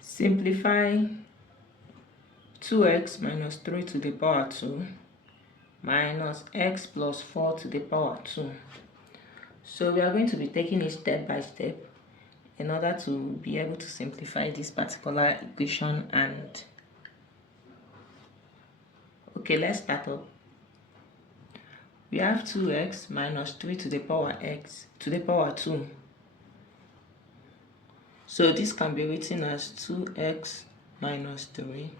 Simplify 2x minus 3 to the power 2 minus x plus 4 to the power 2. So we are going to be taking it step by step in order to be able to simplify this particular equation. And okay, let's start up. We have 2x minus 3 to the power x to the power 2. So this can be written as 2x minus 3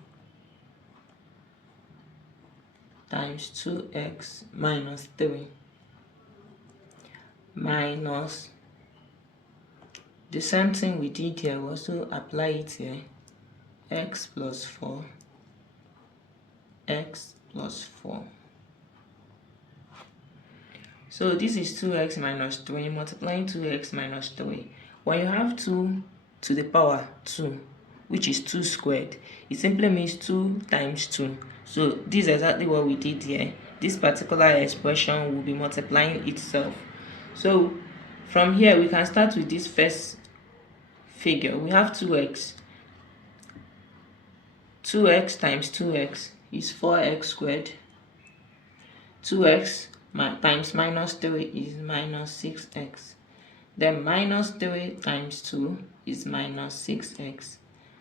times 2x minus 3 minus the same thing we did here, we also apply it here, x plus 4, x plus 4. So this is 2x minus 3 multiplying 2x minus 3. When you have 2 to the power 2, which is 2 squared, it simply means 2 times 2. So this is exactly what we did here. This particular expression will be multiplying itself. So from here we can start with this first figure. We have 2x. 2x times 2x is 4x squared. 2x times minus 3 is minus 6x. Then minus 3 times 2 is minus 6x.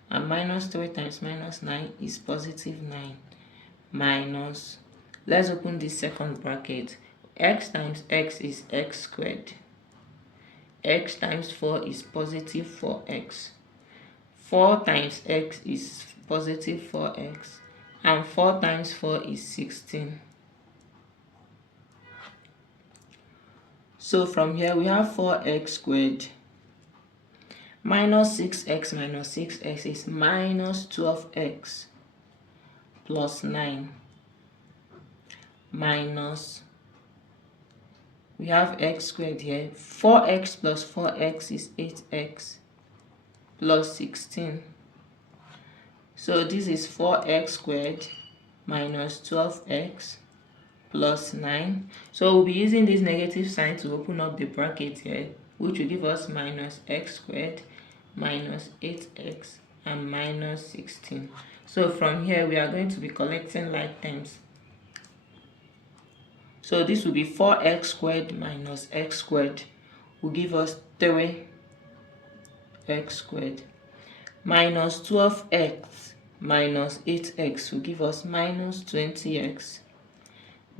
And minus 3 times minus 9 is positive 9. Minus, let's open this second bracket. X times x is x squared. X times 4 is positive 4x. 4 times x is positive 4x. And 4 times 4 is 16. So from here we have 4x squared minus 6x minus 6x is minus 12x plus 9 minus, we have x squared here, 4x plus 4x is 8x plus 16. So this is 4x squared minus 12x plus 9. So we'll be using this negative sign to open up the bracket here, which will give us minus x squared minus 8x and minus 16. So from here we are going to be collecting like terms. So this will be 4x squared minus x squared will give us 3x squared minus 12x minus 8x will give us minus 20x.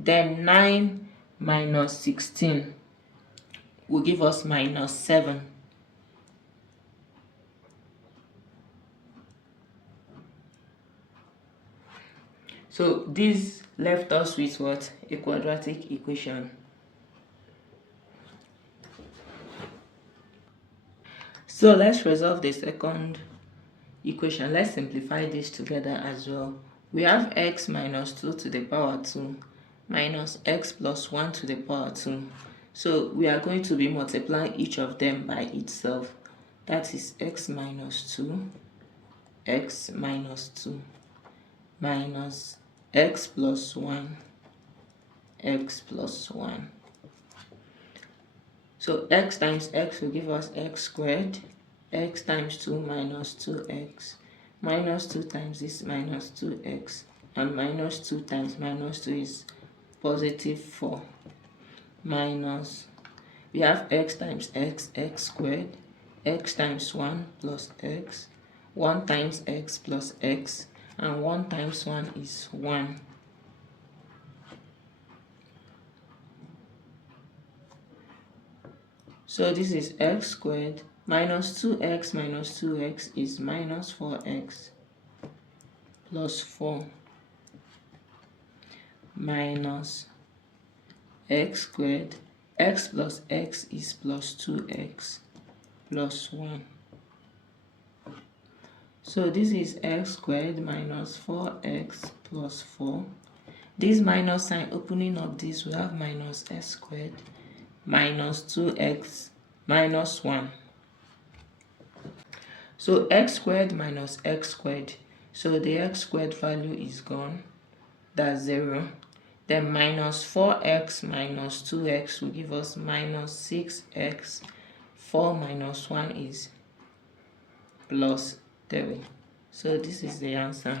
Then 9 minus 16 will give us minus 7. So this left us with what? A quadratic equation. So let's resolve the second equation. Let's simplify this together as well. We have x minus 2 to the power 2 minus x plus 1 to the power 2. So we are going to be multiplying each of them by itself. That is x minus 2, x minus 2 minus x plus 1, x plus 1. So x times x will give us x squared. X times 2 minus 2x. Minus 2 times this minus 2x. And minus 2 times minus 2 is positive 4. Minus, we have x times x, x squared. X times 1 plus x. 1 times x plus x. And 1 times 1 is 1. So this is x squared minus 2x minus 2x is minus 4x plus 4 minus x squared. X plus x is plus 2x plus 1. So this is x squared minus 4x plus 4. This minus sign opening up this, we have minus x squared minus 2x minus 1. So x squared minus x squared. So the x squared value is gone. That's 0. Then minus 4x minus 2x will give us minus 6x. 4 minus 1 is plus 3. So this is the answer.